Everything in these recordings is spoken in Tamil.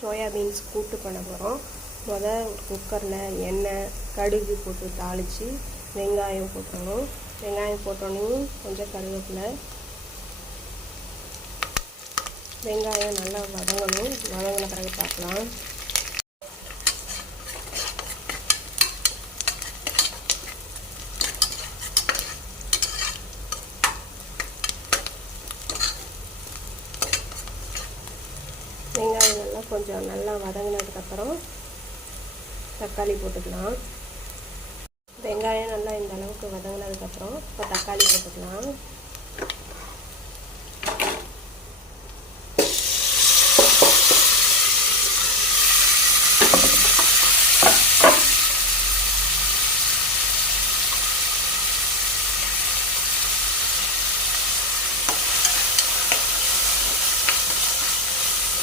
சோயா பீன்ஸ் கூட்டு பண்ண போகிறோம். ஒரு குக்கரில் எண்ணெய் கடுகு போட்டு தாளித்து வெங்காயம் போட்டுடணும். வெங்காயம் போட்டோன்னே கொஞ்சம் கருவேப்பிலை, வெங்காயம் நல்லா வதங்கணும். வதங்கின பிறகு பார்க்கலாம். வெங்காயம் கொஞ்சம் நல்லா வதங்கினதுக்கப்புறம் தக்காளி போட்டுக்கலாம். வெங்காயம் நல்லா இந்த அளவுக்கு வதங்கினதுக்கப்புறம் இப்போ தக்காளி போட்டுக்கலாம்.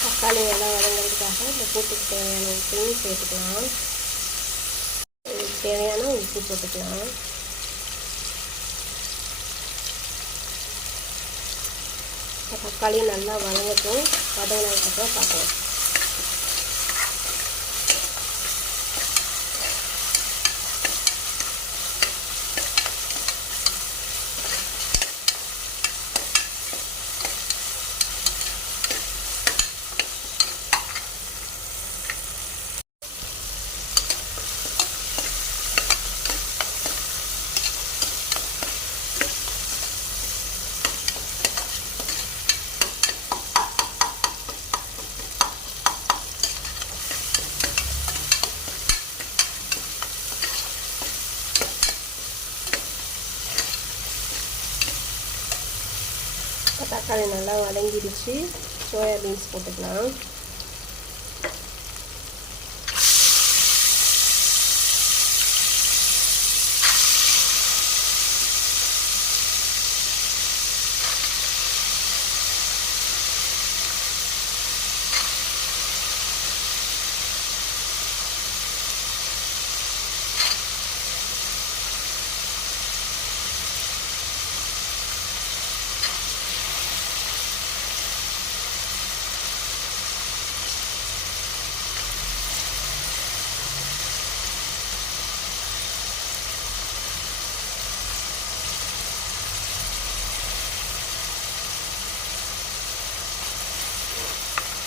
தக்காளி நல்லா வதங்கிறதுக்காக இந்த கூட்டுக்கு தேவையான உப்பையும் சேர்த்துக்கலாம். தேவையான உப்பு போட்டுக்கலாம். தக்காளி நல்லா வதங்கட்டும். வதங்கினதுக்கப்புறம் பார்க்கலாம். தக்காளி நல்லா வதங்கிடுச்சு. சோயா பீன்ஸ் போட்டுக்கலாம்.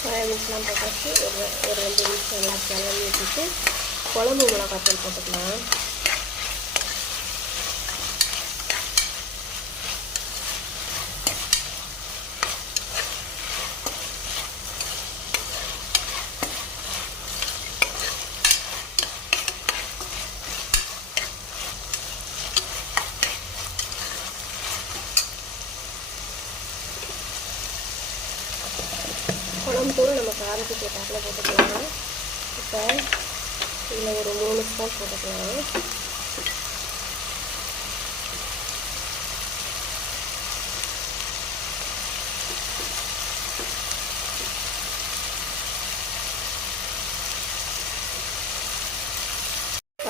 சோயா பீன்ஸ்லாம் போட்டாச்சு. ஒரு 2 நிமிஷம் நல்லா கிளறி வச்சுட்டு குழம்பு மிளகாத்தூள் போட்டுக்கலாம். குழம்பு தூள் நம்ம காரத்துக்கு ஏற்றாப்புல போட்டுக்கலாம். இப்போ இதில் ஒரு 3 ஸ்பூன் போட்டுக்கலாம்.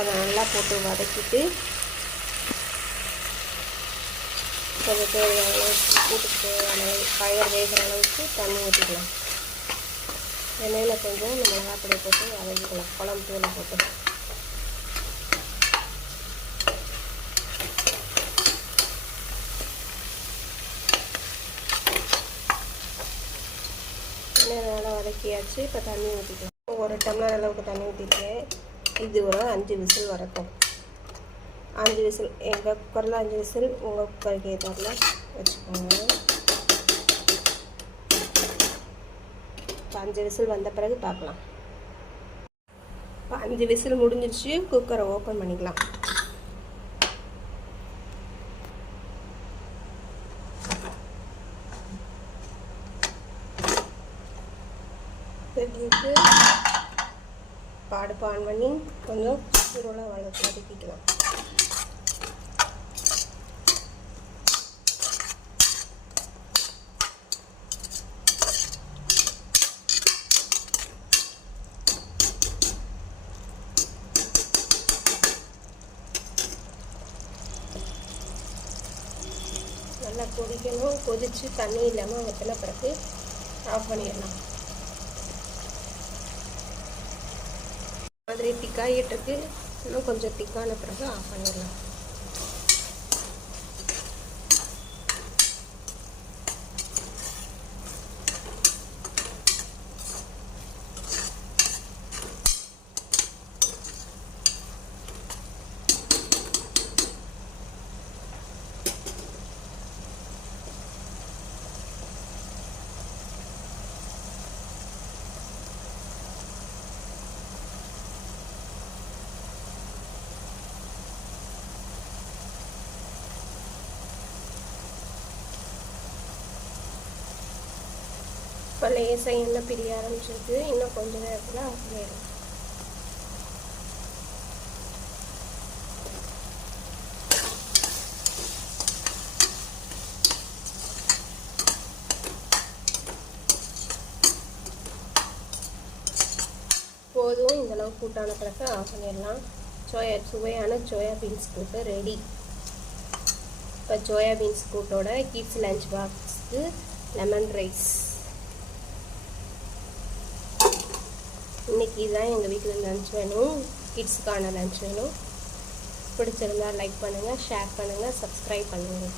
அதை நல்லா போட்டு வதக்கிட்டு கொஞ்சம் தேவையான அளவுக்கு கூட்டுக்கு தேவையான பயிர் வேகிற அளவுக்கு தண்ணி ஊற்றிக்கலாம். எண்ணெயில் கொஞ்சம் இந்த மிளகாப்பொடி போட்டு வதக்கிக்கலாம். குழம்பு தூளை போட்டு எண்ணெய் நல்லா வதக்கியாச்சு. இப்போ தண்ணி ஊற்றிக்கலாம். 1 டம்ளர் அளவுக்கு தண்ணி ஊற்றிருக்கேன். இது ஒரு 5 விசில் வரட்டும். 5 விசில் எங்கள் குக்கரில் 5 விசில், உங்கள் குக்கருக்கு ஏற்றாப்புல வச்சுக்கோங்க. 5 விசில் வந்த பிறகு பார்க்கலாம். இப்போ 5 விசில் முடிஞ்சிருச்சு. குக்கரை ஓப்பன் பண்ணிக்கலாம். அடுப்பு ஆன் பண்ணி கொஞ்சம் சுருளை வதக்கிக்கலாம். நல்லா கொதிக்கணும். கொதித்து தண்ணி இல்லாமல் வற்றின பிறகு ஆஃப் பண்ணிடலாம். மாதிரி திக்காயிட்டுருக்கு. இன்னும் கொஞ்சம் திக்கான பிறகு ஆஃப் பண்ணிடலாம். இப்போ லேசாக எண்ணெய் பிரிய ஆரம்பிச்சிருக்கு. இன்னும் கொஞ்சம் நேரத்தில் ஆஃப் பண்ணிடலாம். போதும், இந்தளவு கூட்டான பிறகு ஆஃப் பண்ணிடலாம். சுவையான சோயா பீன்ஸ் கூட்டு ரெடி. இப்போ சோயா பீன்ஸ் கூட்டோட கிட்ஸ் லஞ்ச் பாக்ஸ்க்கு லெமன் ரைஸ். இன்றைக்கி தான் எங்கள் வீட்டில் லஞ்ச் வேணும், கிட்ஸுக்கான லஞ்ச் வேணும். பிடிச்சிருந்தா லைக் பண்ணுங்கள், ஷேர் பண்ணுங்கள், சப்ஸ்கிரைப் பண்ணுங்கள்.